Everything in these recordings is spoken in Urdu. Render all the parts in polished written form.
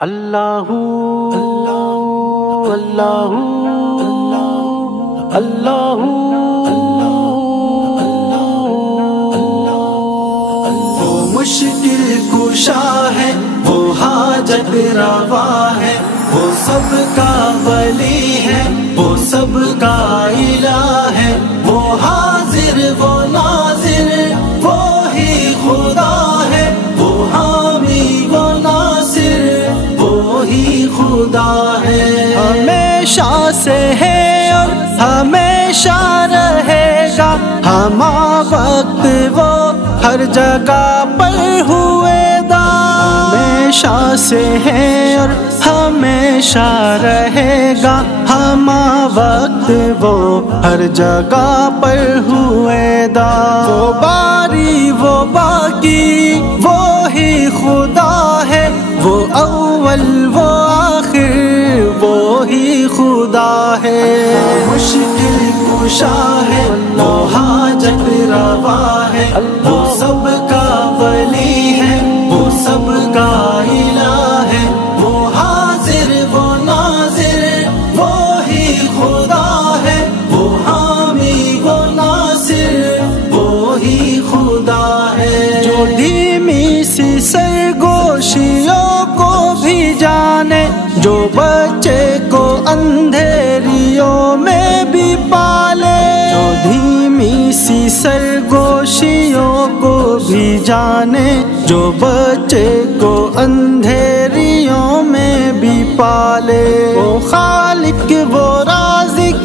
اللہ اللہ اللہ وہ مشکل کشا ہے، وہ حاجت روا ہے، وہ سب کا ولی ہے، وہ سب کا الہ ہے، وہ حاضر وہ ناظر وہی خدا ہے، وہ حامی وہ ناصر وہی خدا ہے۔ ہمیشہ سے ہے اور ہمیشہ رہے گا، ہما وقت وہ ہر جگہ پر ہوئے دا۔ ہمیشہ سے ہے اور ہمیشہ رہے گا، ہما وقت وہ ہر جگہ پر ہوئے دا۔ وہ باری وہ باقی وہی خدا ہے، وہ اول وہ آخر وہی خدا ہے۔ مشکل کشا ہے، وہ حاجت روا ہے، وہ سب کا ولی ہے، وہ سب کا الہ ہے، وہ حاضر وہ ناظر وہی خدا ہے، وہ حامی وہ ناصر وہی خدا ہے۔ جو دھیمی سی سرگوشیوں کو بھی جانے، جو بچے کو اندھیریوں میں بھی پالے، جو دھیمی سی سرگوشیوں کو بھی جانے، جو بچے کو اندھیریوں میں بھی پالے۔ وہ خالق وہ رازق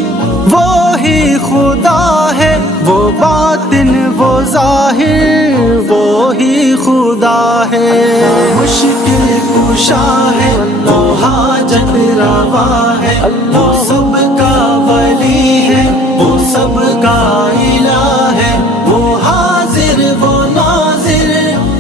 وہی خدا ہے، وہ باطن وہ ظاہر وہی خدا ہے۔ مشکل کشا ہے، وہ حاجت روا ہے، وہ سب کا ولی ہے، وہ سب کا الہ ہے، وہ حاضر وہ ناظر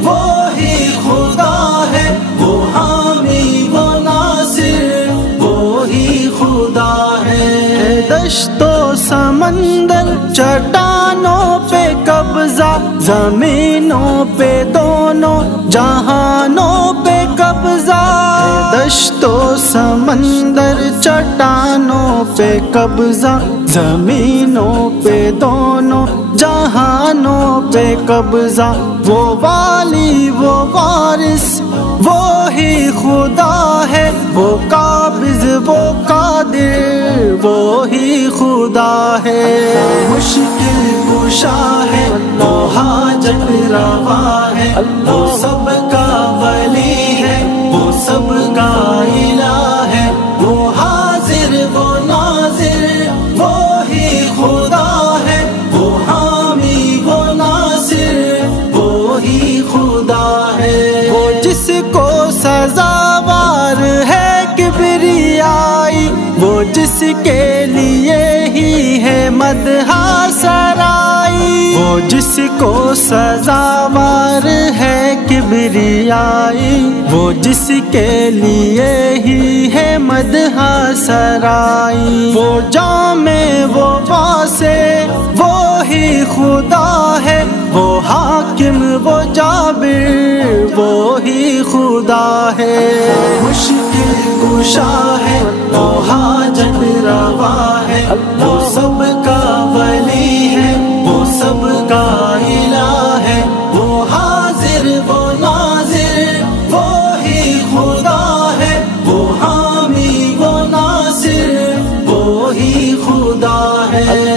وہی خدا ہے، وہ حامی وہ ناصر وہی خدا ہے۔ دشت و سمندر چٹانوں پہ قبضہ، زمینوں پہ دونوں جہانوں پہ قبضہ۔ دشت و سمندر چٹانوں پہ قبضہ، زمینوں پہ دونوں جہانوں پہ قبضہ۔ وہ والی وہ وارث وہی خدا ہے، وہ قابض وہ قادر وہی خدا ہے۔ مشکل کشا ہے، وہ حاجت روا ہے، وہ سب کا ولی ہے، وہ سب کا الہ ہے، وہ حاضر وہ ناظر وہی خدا ہے، وہ حامی وہ ناصر وہی خدا ہے۔ وہ جس کو سزاوار ہے کبریائی، وہ جس کے لیے ہی ہے مدح سرائی۔ وہ جس کو سزاوار ہے کبریائی، وہ جس کے لیے ہی ہے مدح سرائی۔ وہ جامع وہ واسع وہی خدا ہے، وہ حاکم وہ جابر وہی خدا ہے۔ مشکل کشا ہے، وہ حاجت روا ہے، وہ سب کا ولی ہے، وہ سب کا الہ ہے، وہ حاضر وہ ناظر وہی خدا ہے، وہ حامی وہ ناصر وہی خدا ہے۔